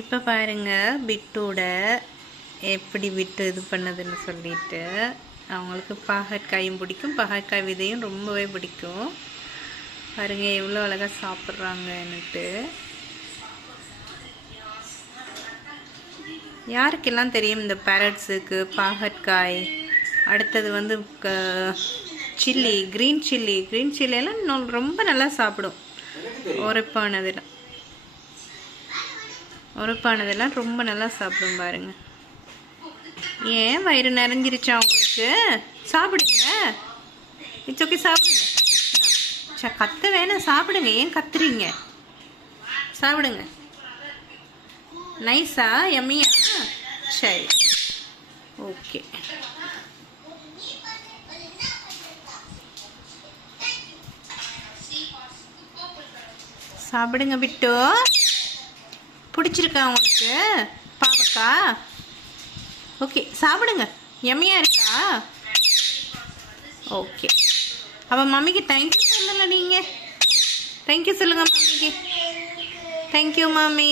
இப்போ பாருங்க பிட்டோட எப்படி விட்டு இது பண்ணதுன்னு சொல்லிட்டு அவங்களுக்கு பாகற்காயும் பிடிக்கும், பாகற்காய் விதையும் ரொம்பவே பிடிக்கும். பாருங்க எவ்வளோ அழகாக சாப்பிட்றாங்கன்னுட்டு. யாருக்கெல்லாம் தெரியும் இந்த பேரட்ஸுக்கு பாகற்காய். அடுத்தது வந்து சில்லி, க்ரீன் சில்லியெல்லாம் ரொம்ப நல்லா சாப்பிடும். உரைப்பானதெல்லாம் ரொம்ப நல்லா சாப்பிடும் பாருங்க. ஏன் வயிறு நிறைஞ்சிருச்சா உங்களுக்கு? சாப்பிடுங்க, இட்ஸ் ஓகே, சாப்பிடுங்க. கத்த வேணாம், சாப்பிடுங்க. ஏன் கத்துறீங்க? சாப்பிடுங்க. நைஸா, யம்மியா? சரி, ஓகே. சாப்பிடுங்க பிட்டு. பிடிச்சிருக்கா உங்களுக்கு பாவக்கா? ஓகே, சாப்பிடுங்க. யம்மியா இருக்கா? ஓகே. அப்போ மம்மிக்கு தேங்க்யூ சொல்லலை நீங்கள்? தேங்க்யூ சொல்லுங்கள் மம்மிக்கு. Thank you mummy.